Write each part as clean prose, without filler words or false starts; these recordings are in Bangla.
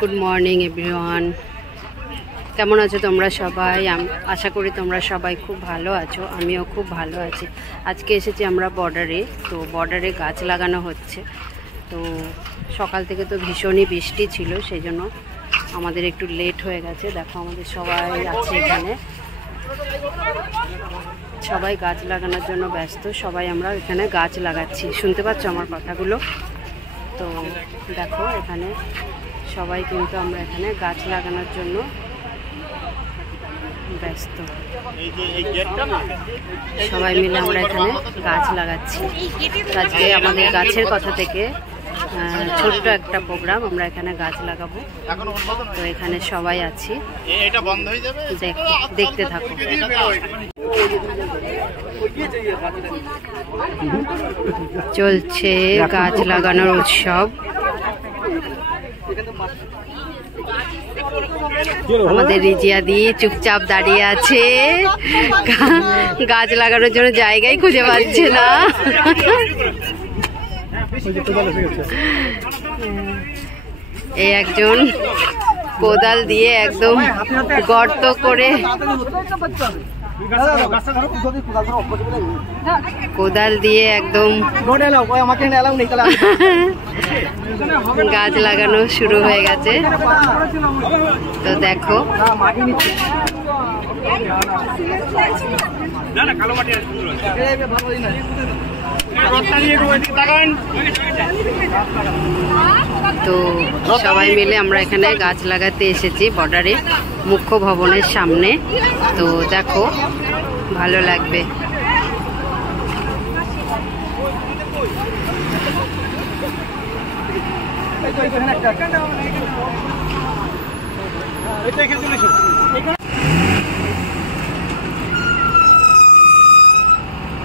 গুড মর্নিং এভরিওয়ান, কেমন আছো তোমরা সবাই? আশা করি তোমরা সবাই খুব ভালো আছো, আমিও খুব ভালো আছি। আজকে এসেছি আমরা বর্ডারে, তো বর্ডারে গাছ লাগানো হচ্ছে। তো সকাল থেকে তো ভীষণই বৃষ্টি ছিল, সেই জন্য আমাদের একটু লেট হয়ে গেছে। দেখো আমাদের সবাই আছে এখানে, সবাই গাছ লাগানোর জন্য ব্যস্ত। সবাই আমরা এখানে গাছ লাগাচ্ছি, শুনতে পাচ্ছ আমার কথাগুলো? তো দেখো এখানে সবাই কিন্তু আমরা এখানে গাছ লাগানোর জন্য ব্যস্ত। সবাই মিলে আমরা এখানে গাছ লাগাচ্ছি। আজকে আমাদের গাছের কথা থেকে ছোট্ট একটা প্রোগ্রাম, আমরা এখানে গাছ লাগাবো। তো এখানে সবাই আছি, দেখতে থাকো। চলছে গাছ লাগানোর উৎসব। আমাদের রিজিয়াদি চুপচাপ দাঁড়িয়ে আছে, গাছ লাগানোর জন্য জায়গায় খুঁজে পাচ্ছে না। এই একজন কোদাল দিয়ে একদম গর্ত করে, কোদাল দিয়ে একদম গাছ লাগানো শুরু হয়ে গেছে। তো দেখো তো সবাই মিলে আমরা এখানে গাছ লাগাতে এসেছি বর্ডারে, মুখ্য ভবনের সামনে। তো দেখো ভালো লাগবে।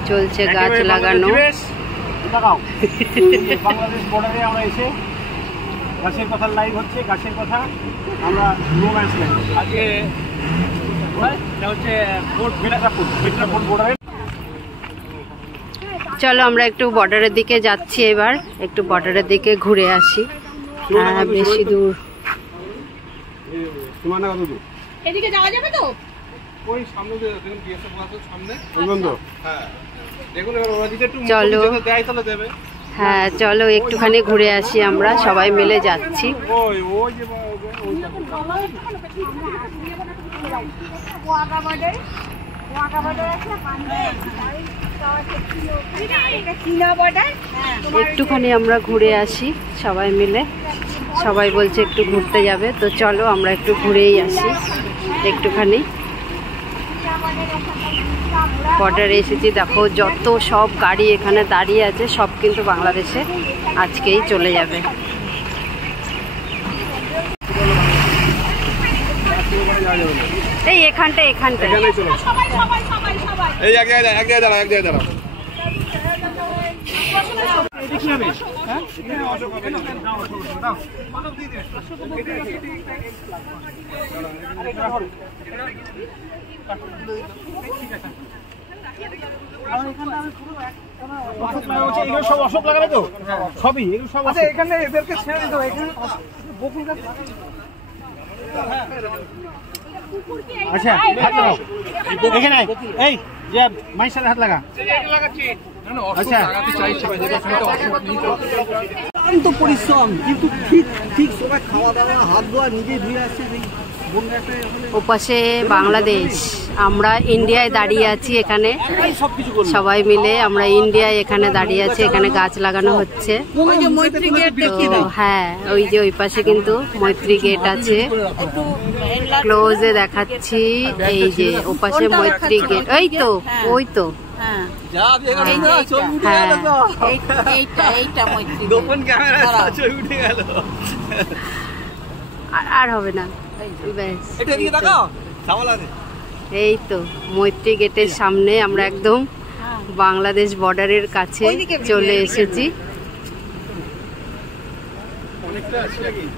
চলছে গাছ লাগানো। বাংলাদেশ বর্ডারে আমরা এসে গাছের কথা লাইভ হচ্ছে, গাছের কথা আমরা আজকে হচ্ছে বর্ডারে। চলো আমরা একটু বর্ডারের দিকে যাচ্ছি, এবার একটু বর্ডারের দিকে ঘুরে আসি। হ্যাঁ, বেশি দূর এদিকে যাওয়া যাবে তো? ওই সামনে দেখুন বিএসএফ আছে সামনে, হ্যাঁ দেখুন এবার ওরা যদি একটু চলো দেয় তাহলে দেবে। হ্যাঁ চলো একটুখানি ঘুরে আসি, আমরা সবাই মিলে যাচ্ছি। ওই ওই যে একটুখানি আমরা ঘুরে আসি সবাই মিলে। সবাই বলছে একটু ঘুরতে যাবে, তো চলো আমরা একটু ঘুরেই আসি একটুখানি। বর্ডারে এসেছি, দেখো যত সব গাড়ি এখানে দাঁড়িয়ে আছে, সব কিন্তু বাংলাদেশে আজকেই চলে যাবে। এই এখানটা এই এক জায়গায় দাঁড়াও। সব অশোক লাগাবে তো, সবই এগুলো সব আছে এখানে। এদেরকে ছেড়ে দিতে হবে এখানে বকুল গাছ। আচ্ছা হাত লাগাও এখানে, এই যে মাইশার হাত লাগা। আচ্ছা তো পরিশ্রম, কিন্তু ঠিক সবাই খাওয়া দাওয়া হাত ধোয়া নিজে ধুয়ে আসছে। ওপাশে বাংলাদেশ, আমরা ইন্ডিয়ায় দাঁড়িয়ে আছি এখানে সবাই মিলে। আমরা ইন্ডিয়ায় এখানে দাঁড়িয়ে আছি, এখানে গাছ লাগানো হচ্ছে। তো হ্যাঁ, ওই যে ওই পাশে কিন্তু মৈত্রী গেট আছে, ক্লোজে দেখাচ্ছি। এই যে ওপাশে মৈত্রী গেট, ওই তো ওই তো হ্যাঁ, আর হবে না। এই তো মৈত্রী গেটের সামনে, আমরা একদম বাংলাদেশ বর্ডারের কাছে চলে এসেছি।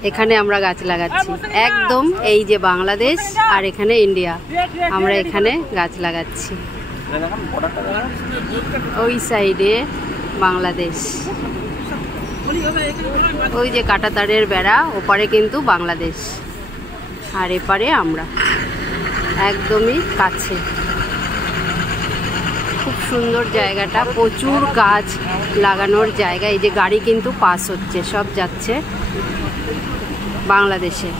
এখানে আমরা গাছ লাগাচ্ছি, একদম এই যে বাংলাদেশ আর এখানে ইন্ডিয়া, আমরা এখানে গাছ লাগাচ্ছি। ওই সাইডে বাংলাদেশ। ওই যে কাঁটাতারের বেড়া, ওপারে কিন্তু বাংলাদেশ আর এপারে আমরা, একদমই কাছে। খুব সুন্দর জায়গাটা, প্রচুর গাছ লাগানোর জায়গা। এই যে গাড়ি কিন্তু পাস হচ্ছে, সব যাচ্ছে বাংলাদেশে,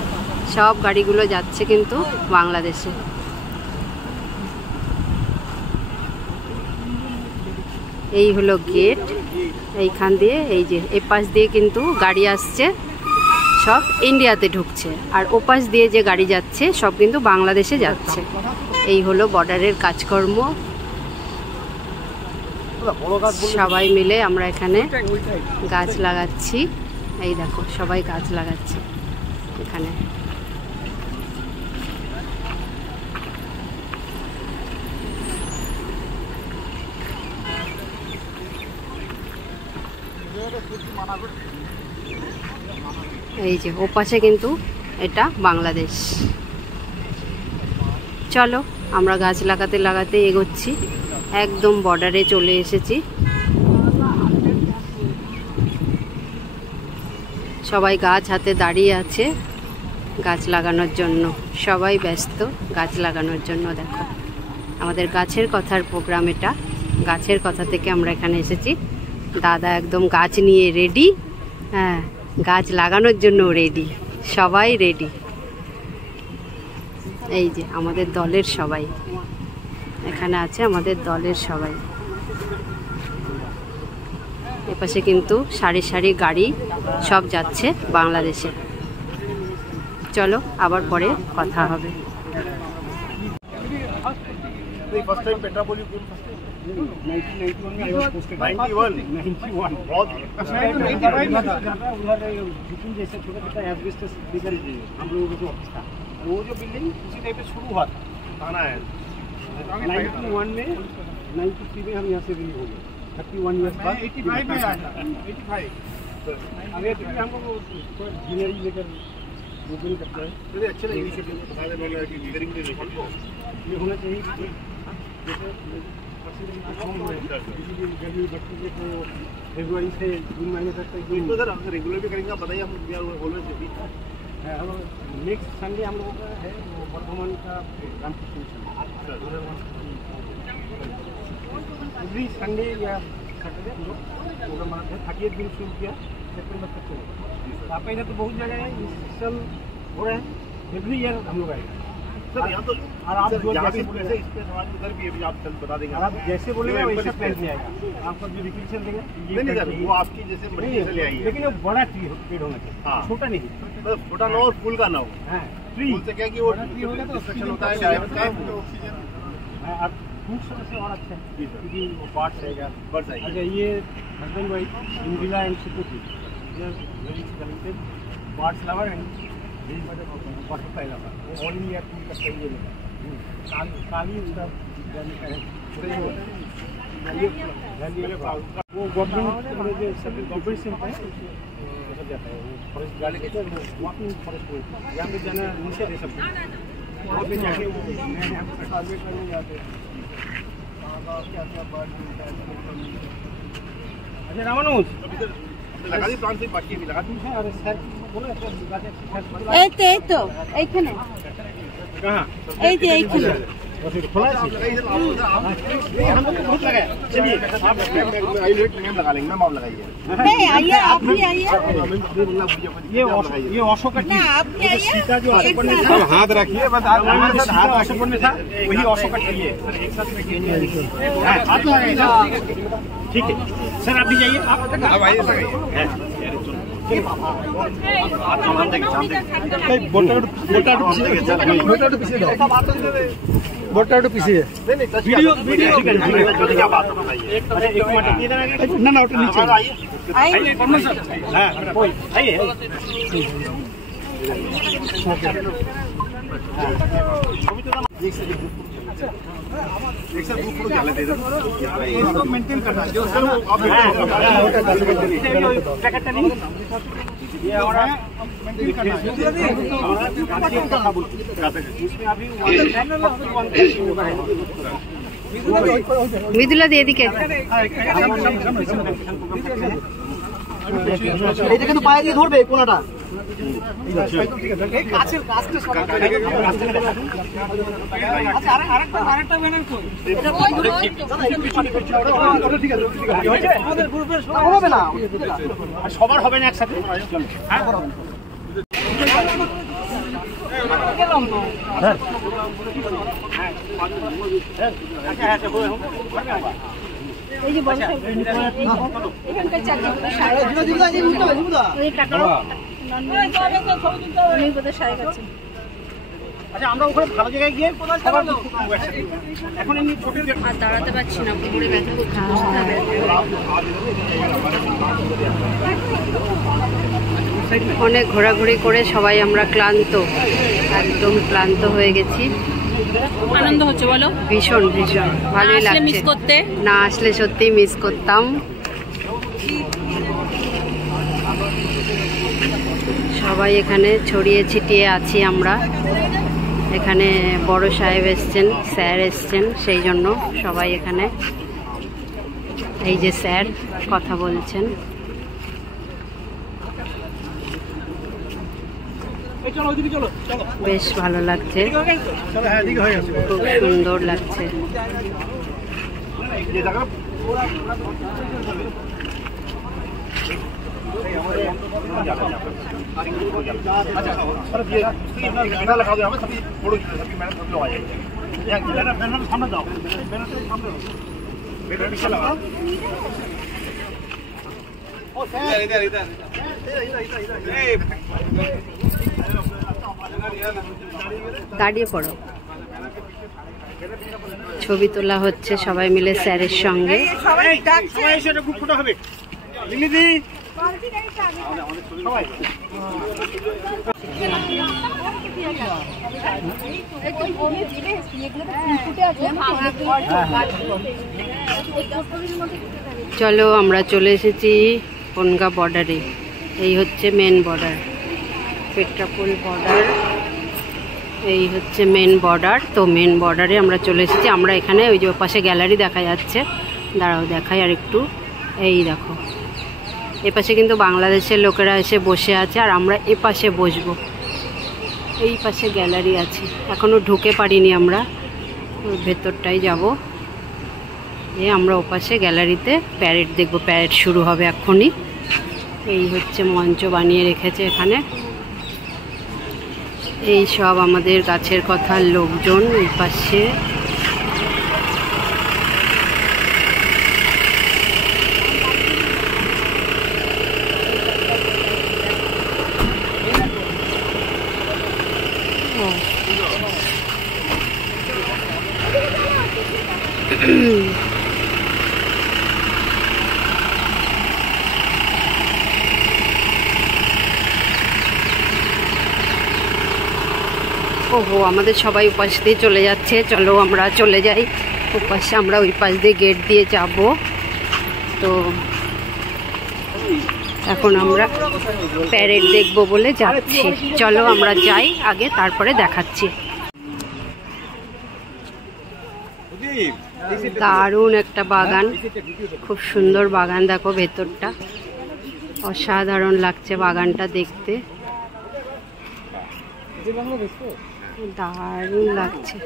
সব গাড়িগুলো যাচ্ছে কিন্তু বাংলাদেশে। এই হলো গেট, এইখান দিয়ে এই যে এপাশ দিয়ে কিন্তু গাড়ি আসছে, সব ইন্ডিয়াতে ঢুকছে, আর ওপাশ দিয়ে যে গাড়ি যাচ্ছে সব কিন্তু বাংলাদেশে যাচ্ছে। এই হলো বর্ডারের কাজকর্ম। সবাই মিলে আমরা এখানে গাছ লাগাচ্ছি। এই দেখো সবাই গাছ লাগাচ্ছে এখানে। এই যে ওপাশে কিন্তু এটা বাংলাদেশ। চলো আমরা গাছ লাগাতে লাগাতে এগোচ্ছি, একদম বর্ডারে চলে এসেছি। সবাই গাছ হাতে দাঁড়িয়ে আছে গাছ লাগানোর জন্য, সবাই ব্যস্ত গাছ লাগানোর জন্য। দেখো আমাদের গাছের কথার প্রোগ্রাম এটা, গাছের কথা থেকে আমরা এখানে এসেছি। দাদা একদম গাছ নিয়ে রেডি, হ্যাঁ গাছ লাগানোর জন্য রেডি, সবাই রেডি। এই যে আমাদের দলের সবাই এখানে আছে, আমাদের দলের সবাই। এপাশে কিন্তু সারি সারি গাড়ি সব যাচ্ছে বাংলাদেশে। চলো আবার পরে কথা হবে। वो जो बिल्डिंग उसी टाइप से शुरू हुआ था, आना है 91 में, 93 में हम यहाँ से रिलीव हो गए। 31 ईयर्स बाद 85 में आया, 85 आगे हम लोग इंजीनियरिंग लेकर वो भी करते हैं। मुझे अच्छे लगे इनिशिएटिव बता देने वाला कि लीडरिंग के लेवल को ये होना चाहिए कि जैसे गर्मी बढ़ती है तो फरवरी से जून महीने तक तो सर अगर रेगुलर भी करेंगे आप बताइए। हम ऑलवेज हम नेक्स्ट संडे हम लोगों का है वो बर्धमान का रामकृष्ण मिशन, एवरी संडे या सैटरडे हम लोग प्रोग्राम बनाते हैं। 38 दिन शुरू किया, सेप्टेम्बर तक चलेगा। आपका इधर तो बहुत जगह है, इस साल हो रहा है, एवरी ईयर हम लोग आएगा सर यहाँ तो। और आप जो जैसे बोले इस पे समाज उधर भी अभी आप चल बता देंगे, आप जैसे बोलेंगे वैसा प्लान ले आएगा। आपका जो रिक्वेशन देगा नहीं सर वो आपकी जैसे मर्जी से ले आइए, लेकिन वो बड़ा ट्री पेड़ होना चाहिए, छोटा नहीं, छोटा ना और फूल का ना हो। ट्री से क्या कि वो ट्री होगा तो ऑक्सीजन होता है, ऑक्सीजन आप फ्रूट से और अच्छा है क्योंकि वो बर्ड्स रहेगा। अच्छा ये हस्बैंड वाइफ इंदिरा एंड सुपुत्री very talented birds lover and butterfly lover, all India tour का सही है। काली उसका वो गवर्नमेंट से होता है जाता है, वो फॉरेस्ट गाड़ी के वॉकिंग फॉरेस्ट यहाँ पे जाना निषेध है सब, वहाँ पे जाके वो यहाँ पे सर्वे करने जाते हैं। अच्छा रामानुज लगा दी प्लान से बाकी भी लगा दी है। अरे सर बोलो এই তো এইখানে, कहाँ এইখানে खुला है हम लोग बहुत लगा है। चलिए आप नेम लगा लेंगे, मैम आप लगाइए। नहीं आइए, आप भी आइए। ये अशोक का ना आप भी आइए, सीता जो अशोक ने था, हाथ रखिए बस, हमारे साथ हाथ अशोक ने था वही अशोक का ट्री है सर, एक साथ में ठीक है सर। आप भी जाइए, आप आइए सर। बोटा पीछे वीडियो क्या बात बताइए। ना ना नीचे आइए आइए एक सर ग्रुप फोटो डाले दे दो, इसको मेंटेन करना जो सर आप ये और मेंटेन करना इसमें अभी মৃদুলা দিয়ে দিকে। এটা কিন্তু পায়ে দিয়ে ধরবে কোনাটা। সবার হবে না একসাথে। এই যে বড় এখানকার চাকরিগুলো আচ্ছা আমরা ওখানে ভালো জায়গায় গিয়ে এখন এমনি ছোট আর দাঁড়াতে পারছি না, পুকুরে ব্যথা করছে। অনেক ঘোরাঘুরি করে সবাই আমরা ক্লান্ত, একদম ক্লান্ত হয়ে গেছি। আনন্দ হচ্ছে বলো? ভীষণ ভীষণ ভালোই লাগছে। মিস করতে না আসলে সত্যি মিস করতাম। সবাই এখানে ছড়িয়ে ছিটিয়ে আছি আমরা। এখানে বড় সাহেব এসছেন, স্যার এসছেন, সেই জন্য সবাই এখানে। এই যে স্যার কথা বলছেন। বেশ ভালো লাগছে, খুব সুন্দর লাগছে। দাঁড়িয়ে পড়ো, ছবি তোলা হচ্ছে সবাই মিলে স্যারের সঙ্গে। চলো আমরা চলে এসেছি বনগাঁ বর্ডারে। এই হচ্ছে মেন বর্ডার, পেট্রাপোল বর্ডার। এই হচ্ছে মেন বর্ডার। তো মেন বর্ডারে আমরা চলে এসেছি। আমরা এখানে ওই যে পাশে গ্যালারি দেখা যাচ্ছে, দাঁড়াও দেখাই আর একটু। এই দেখো, এপাশে কিন্তু বাংলাদেশের লোকেরা এসে বসে আছে, আর আমরা এপাশে বসবো। এই পাশে গ্যালারি আছে, এখনও ঢুকে পারিনি আমরা, ওই ভেতরটাই যাব। আমরা ওপাশে গ্যালারিতে প্যারেড দেখবো, প্যারেড শুরু হবে এক্ষুনি। এই হচ্ছে মঞ্চ বানিয়ে রেখেছে এখানে। এই সব আমাদের গাছের কথার লোকজন এই পাশে। ওহো, আমাদের সবাই উপাস দিয়ে চলে যাচ্ছে। চলো আমরা চলে যাই উপাসে। আমরা ওই পাশ দিয়ে গেট দিয়ে যাব। তো এখন আমরা প্যারেড দেখবো বলে যাচ্ছি। চলো আমরা যাই আগে, তারপরে দেখাচ্ছি। দারুণ একটা বাগান, খুব সুন্দর বাগান। দেখো ভেতরটা, অসাধারণ লাগছে বাগানটা দেখতে, দারুণ লাগছে।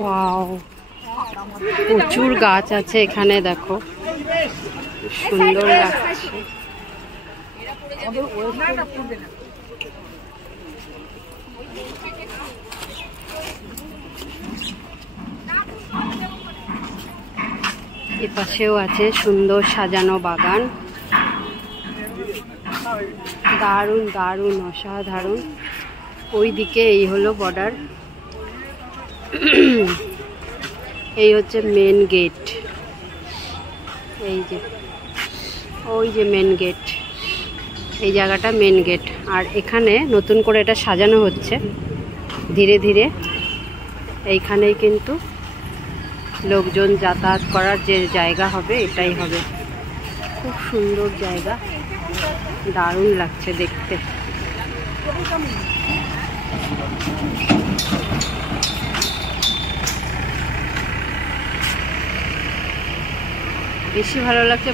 ওয়াও, প্রচুর গাছ আছে এখানে, দেখো সুন্দর লাগছে। এপাশেও আছে সুন্দর সাজানো বাগান, দারুণ দারুণ অসাধারণ। ওইদিকে এই হলো বর্ডার। এই হচ্ছে মেন গেট, এই যে ওই যে মেন গেট, এই জায়গাটা মেন গেট। আর এখানে নতুন করে এটা সাজানো হচ্ছে ধীরে ধীরে। এইখানেই কিন্তু লোকজন যাতায়াত করার যে জায়গা হবে, এটাই হবে। খুব সুন্দর জায়গা, দারুণ লাগছে দেখতে। বেশি ভালো লাগছে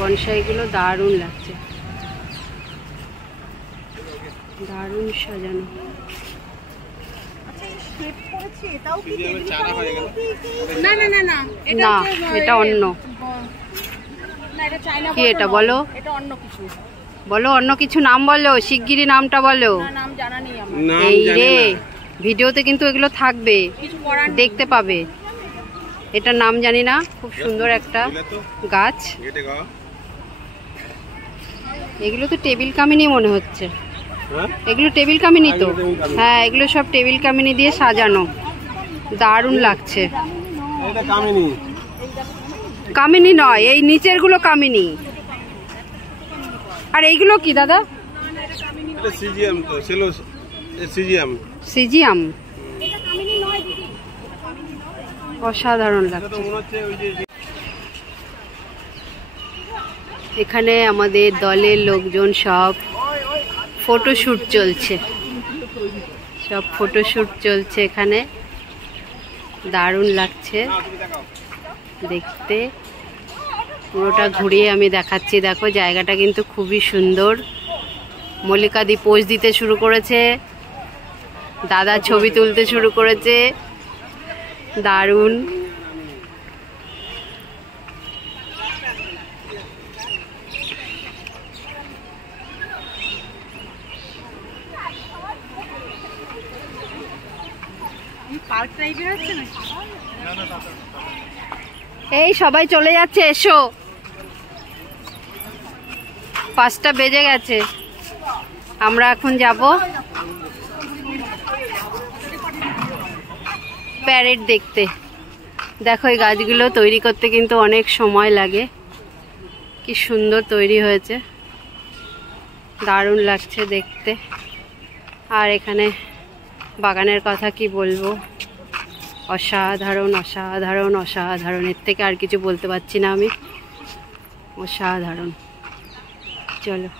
বনসাইগুলো দারুণ লাগছে, দারুণ সাজানো। না না না না, না এটা অন্য না, এটা চাইনা কি, এটা বলো, এটা অন্য কিছু বলো, অন্য কিছু নাম বলো, শিগগিরই নামটা বলো। না, নাম জানা নেই আমার। এই রে, ভিডিওতে কিন্তু এগুলো থাকবে, কিছু করার নেই। দেখতে পাবে। এটার নাম জানি না, খুব সুন্দর একটা গাছ। এগুলো তো টেবিল কামিনী মনে হচ্ছে, এগুলো টেবিল কামিনী তো। হ্যাঁ, এগুলো সব টেবিল কামিনী দিয়ে সাজানো, দারুণ লাগছে। কামিনী নয়, এই নিচের গুলো কামিনী। আর এইগুলো কি দাদা? সিজিয়াম। অসাধারণ লাগছে। এখানে আমাদের দলের লোকজন সব ফটোশুট চলছে, এখানে দারুণ লাগছে দেখতে। পুরোটা ঘুরিয়ে আমি দেখাচ্ছি, দেখো জায়গাটা কিন্তু খুবই সুন্দর। মল্লিকাদি পোজ দিতে শুরু করেছে, দাদা ছবি তুলতে শুরু করেছে, দারুণ। পার্ক টাইপের আছে না? এই সবাই চলে যাচ্ছে, এসো, 5টা বেজে গেছে, আমরা এখন যাব প্যারেড দেখতে। দেখো এই গাছগুলো তৈরি করতে কিন্তু অনেক সময় লাগে, কি সুন্দর তৈরি হয়েছে, দারুণ লাগছে দেখতে। আর এখানে বাগানের কথা কি বলবো, অসাধারণ অসাধারণ অসাধারণ, এর থেকে আর কিছু বলতে পারছি না আমি, অসাধারণ। চলো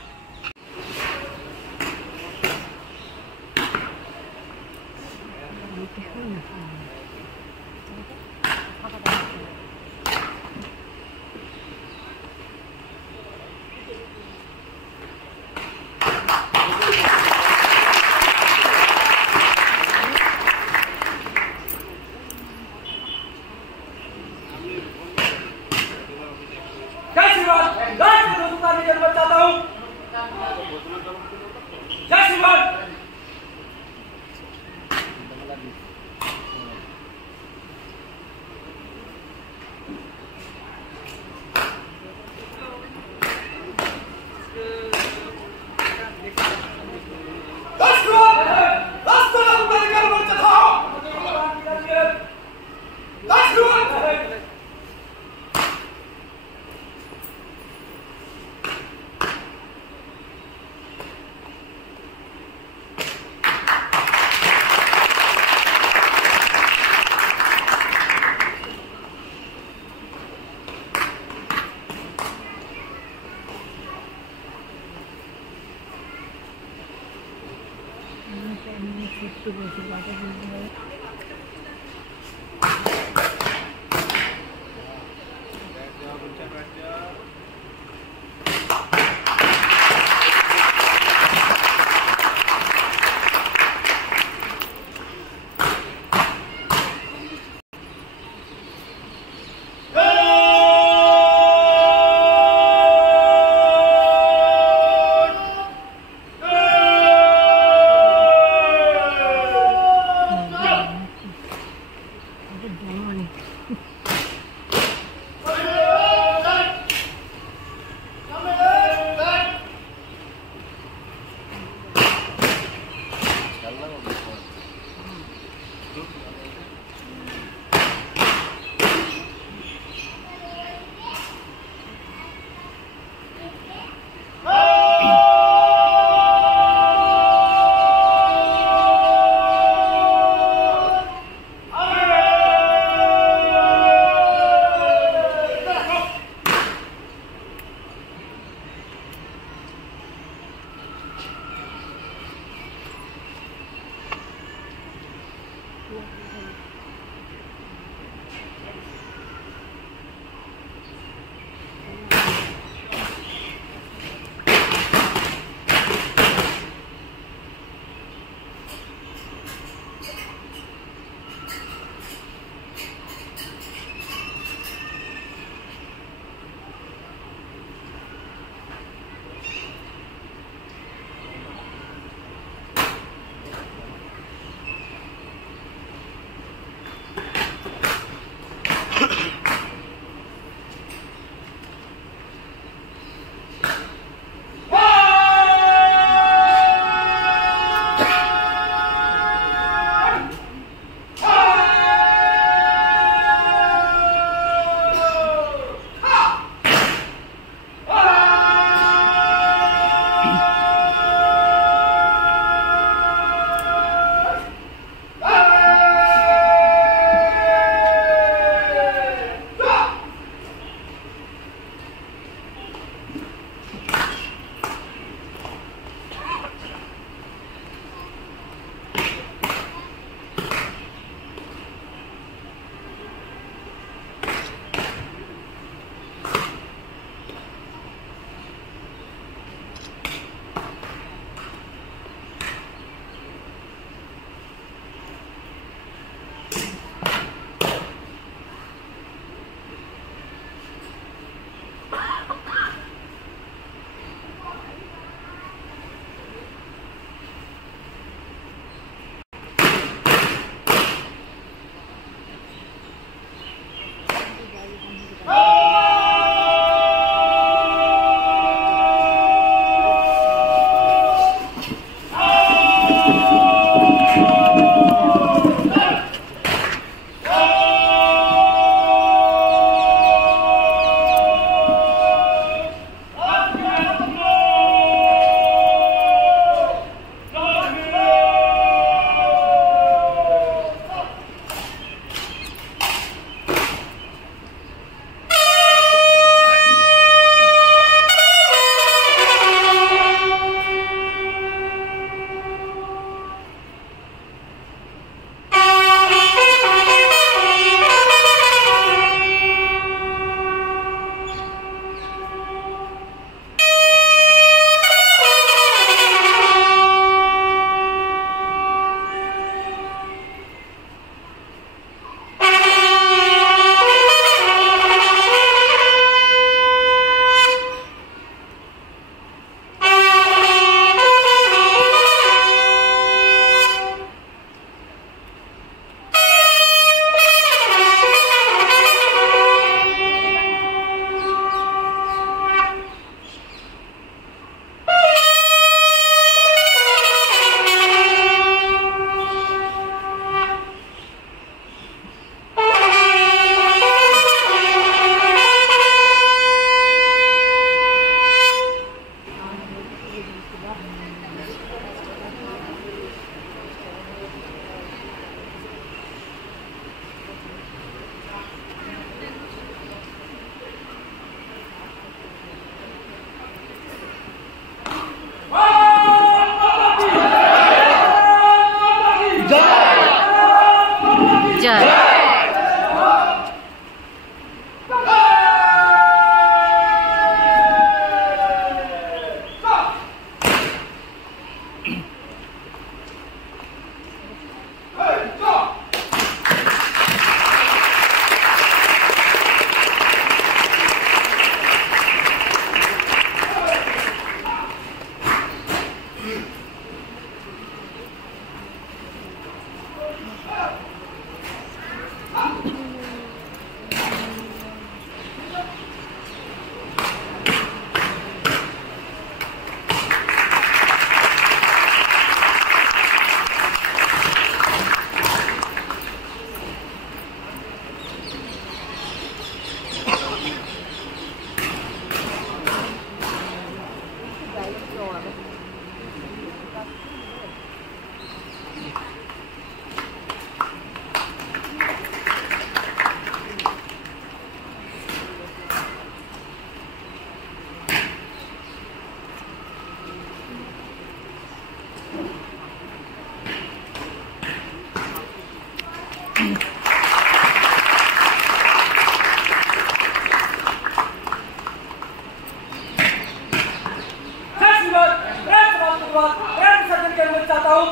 चाहता हूँ।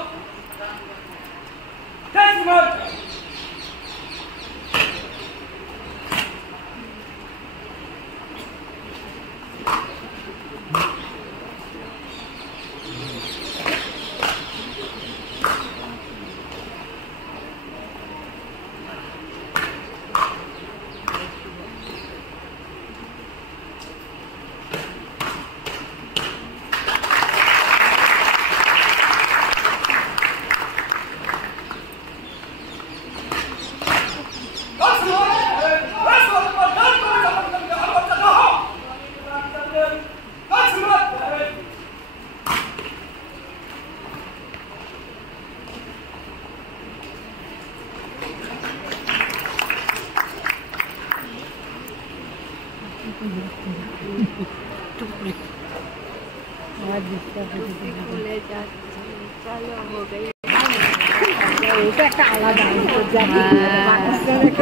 जय श्रीमान।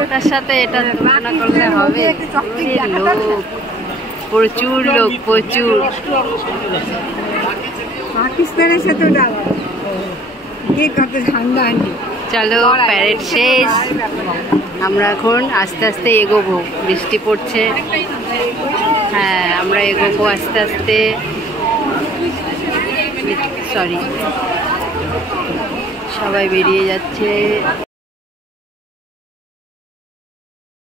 ওটার সাথে এটা তুলনা করলে হবে? লোক প্রচুর, লোক প্রচুর। পাকিস্তানের সাথে কত ঠান্ডা। চলো প্যারেড শেষ, আমরা এখন আস্তে আস্তে এগোবো। বৃষ্টি পড়ছে, হ্যাঁ আমরা এগোবো আস্তে আস্তে। সরি, সবাই বেরিয়ে যাচ্ছে।